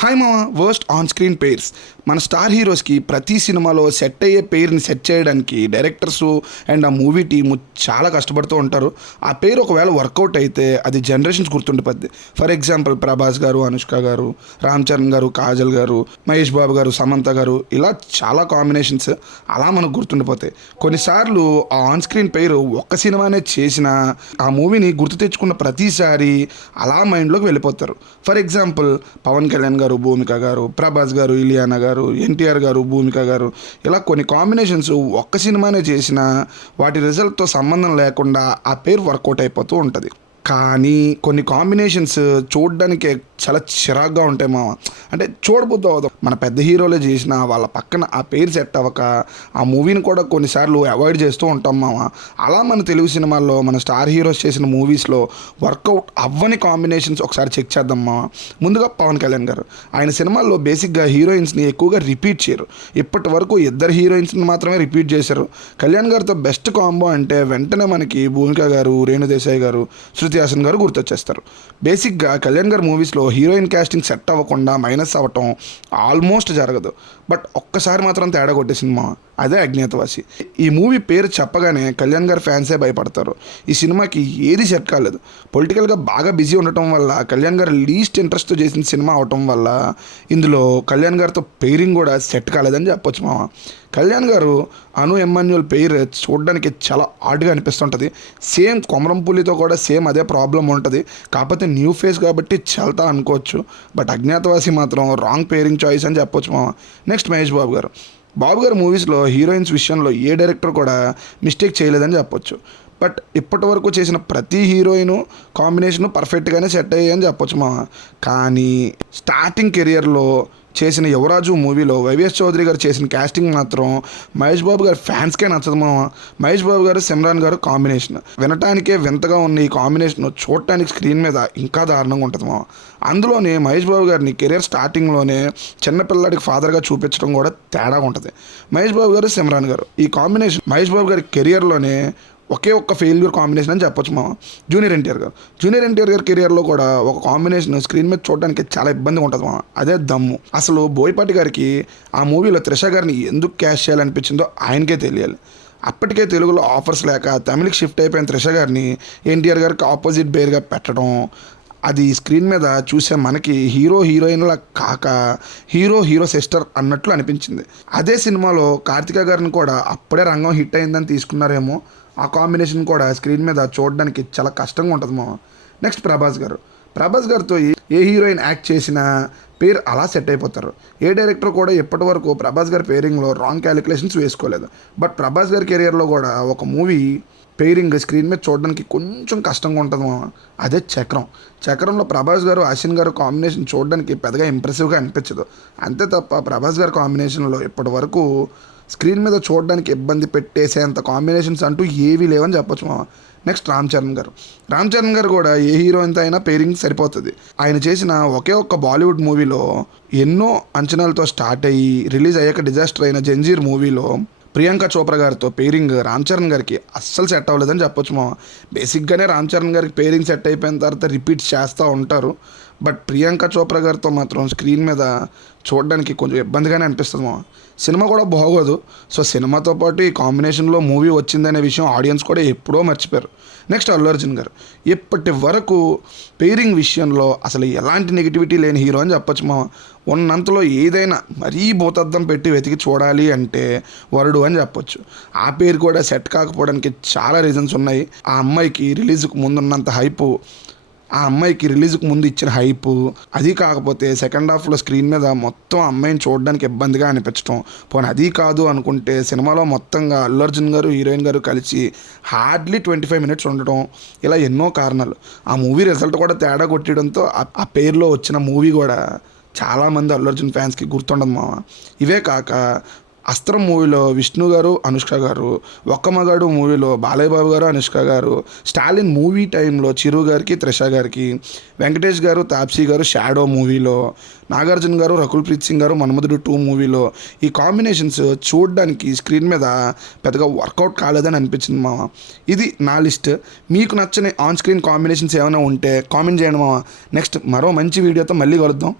Hi మామ, worst on screen pairs. మన star హీరోస్కి ప్రతి సినిమాలో సెట్ అయ్యే పేరుని సెట్ చేయడానికి డైరెక్టర్సు అండ్ ఆ మూవీ టీము చాలా కష్టపడుతూ ఉంటారు. ఆ పేరు ఒకవేళ వర్కౌట్ అయితే అది జనరేషన్స్ గుర్తుండిపోద్ది. ఫర్ ఎగ్జాంపుల్ ప్రభాస్ గారు, అనుష్క గారు, రామ్ చరణ్ గారు, కాజల్ గారు, మహేష్ బాబు గారు, సమంత గారు, ఇలా చాలా కాంబినేషన్స్ అలా మనకు గుర్తుండిపోతాయి. కొన్నిసార్లు ఆ ఆన్ స్క్రీన్ పేరు ఒక్క సినిమానే చేసిన ఆ మూవీని గుర్తు తెచ్చుకున్న ప్రతిసారి అలా మైండ్లోకి వెళ్ళిపోతారు. ఫర్ ఎగ్జాంపుల్ పవన్ కళ్యాణ్ గారు, భూమిక గారు, ప్రభాస్ గారు, ఇలియానా గారు, ఎన్టీఆర్ గారు, భూమిక గారు, ఇలా కొన్ని కాంబినేషన్స్ ఒక్క సినిమానే చేసిన వాటి రిజల్ట్తో సంబంధం లేకుండా ఆ పేరు వర్కౌట్ అయిపోతూ ఉంటుంది. కానీ కొన్ని కాంబినేషన్స్ చూడడానికి చాలా చిరాగ్గా ఉంటాయి మామ. అంటే చూడబుద్ధి అవ్వదు. మన పెద్ద హీరోలే చేసిన వాళ్ళ పక్కన ఆ పేరు సెట్ అవ్వక ఆ మూవీని కూడా కొన్నిసార్లు అవాయిడ్ చేస్తూ ఉంటాం మామ. అలా మన తెలుగు సినిమాల్లో మన స్టార్ హీరోస్ చేసిన మూవీస్లో వర్కౌట్ అవ్వని కాంబినేషన్స్ ఒకసారి చెక్ చేద్దాం మామ. ముందుగా పవన్ కళ్యాణ్ గారు. ఆయన సినిమాల్లో బేసిక్గా హీరోయిన్స్ని ఎక్కువగా రిపీట్ చేయరు. ఇప్పటి వరకు ఇద్దరు హీరోయిన్స్ని మాత్రమే రిపీట్ చేశారు. కళ్యాణ్ గారితో బెస్ట్ కాంబో అంటే వెంటనే మనకి భూమిక గారు, రేణు దేశాయ్ గారు, శృతి హాసన్ గారు గుర్తొచ్చేస్తారు. బేసిక్గా కళ్యాణ్ గారి మూవీస్లో హీరోయిన్ క్యాస్టింగ్ సెట్ అవ్వకుండా మైనస్ అవ్వటం ఆల్మోస్ట్ జరగదు. బట్ ఒక్కసారి మాత్రం తేడా కొట్టే సినిమా అదే అజ్ఞాతవాసి. ఈ మూవీ పేరు చెప్పగానే కళ్యాణ్ గారి ఫ్యాన్సే భయపడతారు. ఈ సినిమాకి ఏది సెట్ కాలేదు. పొలిటికల్గా బాగా బిజీ ఉండటం వల్ల కళ్యాణ్ గారు లీస్ట్ ఇంట్రెస్ట్తో చేసిన సినిమా అవటం వల్ల ఇందులో కళ్యాణ్ గారితో పేరింగ్ కూడా సెట్ కాలేదని చెప్పొచ్చు మామ. కళ్యాణ్ గారు అను ఎమ్మాన్యుల్ పేరు చూడడానికి చాలా ఆడ్గా అనిపిస్తుంటుంది. సేమ్ కొమరంపుల్లితో కూడా సేమ్ అదే ప్రాబ్లం ఉంటుంది. కాకపోతే న్యూ ఫేస్ కాబట్టి చల్తా అనుకోవచ్చు. బట్ అజ్ఞాతవాసి మాత్రం రాంగ్ పేరింగ్ చాయిస్ అని చెప్పొచ్చు మామ. నెక్స్ట్ మహేష్ బాబు గారు. బాబు గారి మూవీస్లో హీరోయిన్స్ విషయంలో ఏ డైరెక్టర్ కూడా మిస్టేక్ చేయలేదని చెప్పొచ్చు. బట్ ఇప్పటి వరకు చేసిన ప్రతి హీరోయిన్ కాంబినేషను పర్ఫెక్ట్గానే సెట్ అయ్యాయని చెప్పొచ్చు మామ. కానీ స్టార్టింగ్ కెరియర్లో చేసిన యువరాజు మూవీలో వైవిఎస్ చౌదరి గారు చేసిన క్యాస్టింగ్ మాత్రం మహేష్ బాబు గారి ఫ్యాన్స్కే నచ్చదు మామ. మహేష్ బాబు గారు, సిమ్రాన్ గారు కాంబినేషన్ వినటానికే వింతగా ఉన్న ఈ కాంబినేషన్ చూడటానికి స్క్రీన్ మీద ఇంకా దారుణంగా ఉంటుంది మామ. అందులోనే మహేష్ బాబు గారిని కెరియర్ స్టార్టింగ్లోనే చిన్నపిల్లాడికి ఫాదర్గా చూపించడం కూడా తేడా ఉంటుంది. మహేష్ బాబు గారు, సిమ్రాన్ గారు ఈ కాంబినేషన్ మహేష్ బాబు గారి కెరియర్లోనే ఒకే ఒక్క ఫెయిల్యూర్ కాంబినేషన్ అని చెప్పొచ్చు మామ. జూనియర్ ఎన్టీఆర్ గారు కెరియర్లో కూడా ఒక కాంబినేషన్ స్క్రీన్ మీద చూడడానికి చాలా ఇబ్బందిగా ఉంటుంది మామ. అదే దమ్ము. అసలు బోయపాటి గారికి ఆ మూవీలో త్రిష గారిని ఎందుకు క్యాష్ చేయాలనిపించిందో ఆయనకే తెలియాలి. అప్పటికే తెలుగులో ఆఫర్స్ లేక తమిళకి షిఫ్ట్ అయిపోయిన త్రిష గారిని ఎన్టీఆర్ గారికి ఆపోజిట్ బేర్గా పెట్టడం, అది స్క్రీన్ మీద చూసే మనకి హీరో హీరోయిన్ల కాక హీరో సిస్టర్ అన్నట్లు అనిపించింది. అదే సినిమాలో కార్తిక గారిని కూడా అప్పుడే రంగం హిట్ అయిందని తీసుకున్నారేమో. ఆ కాంబినేషన్ కూడా స్క్రీన్ మీద చూడడానికి చాలా కష్టంగా ఉంటుంది మామ. నెక్స్ట్ ప్రభాస్ గారితో ఏ హీరోయిన్ యాక్ట్ చేసినా పేరు అలా సెట్ అయిపోతారు. ఏ డైరెక్టర్ కూడా ఇప్పటి వరకు ప్రభాస్ గారి పేరింగ్లో రాంగ్ క్యాలిక్యులేషన్స్ వేసుకోలేదు. బట్ ప్రభాస్ గారి కెరియర్లో కూడా ఒక మూవీ పేరింగ్ స్క్రీన్ మీద చూడడానికి కొంచెం కష్టంగా ఉంటుంది మామ. అదే చక్రంలో ప్రభాస్ గారు, అశ్విన్ గారు కాంబినేషన్ చూడడానికి పెద్దగా ఇంప్రెసివ్గా అనిపించదు. అంతే తప్ప ప్రభాస్ గారి కాంబినేషన్లో ఇప్పటి వరకు స్క్రీన్ మీద చూడడానికి ఇబ్బంది పెట్టేసేంత కాంబినేషన్స్ అంటూ ఏవీ లేవని చెప్పొచ్చు మామ. నెక్స్ట్ రామ్ చరణ్ గారు కూడా ఏ హీరోయిన్తో అయినా పేరింగ్ సరిపోతుంది. ఆయన చేసిన ఒకే ఒక్క బాలీవుడ్ మూవీలో ఎన్నో అంచనాలతో స్టార్ట్ అయ్యి రిలీజ్ అయ్యాక డిజాస్టర్ అయిన జంజీర్ మూవీలో ప్రియాంక చోప్రా గారితో పేరింగ్ రామ్ చరణ్ గారికి అస్సలు సెట్ అవ్వలేదని చెప్పొచ్చు మామ. బేసిక్గానే రామ్ చరణ్ గారికి పేరింగ్ సెట్ అయిపోయిన తర్వాత రిపీట్ చేస్తూ ఉంటారు. బట్ ప్రియాంక చోప్రా గారితో మాత్రం స్క్రీన్ మీద చూడడానికి కొంచెం ఇబ్బందిగానే అనిపిస్తుంది మామ. సినిమా కూడా బాగోదు. సో సినిమాతో పాటు ఈ కాంబినేషన్లో మూవీ వచ్చిందనే విషయం ఆడియన్స్ కూడా ఎప్పుడో మర్చిపోయారు. నెక్స్ట్ అల్లు అర్జున్ గారు. ఇప్పటి వరకు పేరింగ్ విషయంలో అసలు ఎలాంటి నెగిటివిటీ లేని హీరో అని చెప్పొచ్చు మామ. ఉన్నంతలో ఏదైనా మరీ భూతద్దం పెట్టి వెతికి చూడాలి అంటే వరుడు అని చెప్పొచ్చు. ఆ పేరు కూడా సెట్ కాకపోవడానికి చాలా రీజన్స్ ఉన్నాయి. ఆ అమ్మాయికి రిలీజ్కి ముందు ఇచ్చిన హైపు, అది కాకపోతే సెకండ్ హాఫ్లో స్క్రీన్ మీద మొత్తం అమ్మాయిని చూడడానికి ఇబ్బందిగా అనిపించడం, పోనీ అది కాదు అనుకుంటే సినిమాలో మొత్తంగా అల్లు అర్జున్ గారు, హీరోయిన్ గారు కలిసి హార్డ్లీ 25 మినిట్స్ ఉండటం, ఇలా ఎన్నో కారణాలు. ఆ మూవీ రిజల్ట్ కూడా తేడా కొట్టడంతో ఆ పేరులో వచ్చిన మూవీ కూడా చాలామంది అల్లు అర్జున్ ఫ్యాన్స్కి గుర్తుండదు మామ. ఇవే కాక అస్త్రం మూవీలో విష్ణు గారు, అనుష్క గారు, ఒక్క మగాడు మూవీలో బాలయ్య బాబు గారు, అనుష్క గారు, స్టాలిన్ మూవీ టైంలో చిరు గారికి, త్రిష గారికి, వెంకటేష్ గారు, తాప్సీ గారు షాడో మూవీలో, నాగార్జున గారు, రకుల్ ప్రీత్ సింగ్ గారు మన్మధుడు 2 మూవీలో ఈ కాంబినేషన్స్ చూడడానికి స్క్రీన్ మీద పెద్దగా వర్కౌట్ కాలేదని అనిపించింది మామ. ఇది నా లిస్ట్. మీకు నచ్చని ఆన్ స్క్రీన్ కాంబినేషన్స్ ఏమైనా ఉంటే కామెంట్ చేయండి మామ. నెక్స్ట్ మరో మంచి వీడియోతో మళ్ళీ కలుద్దాం.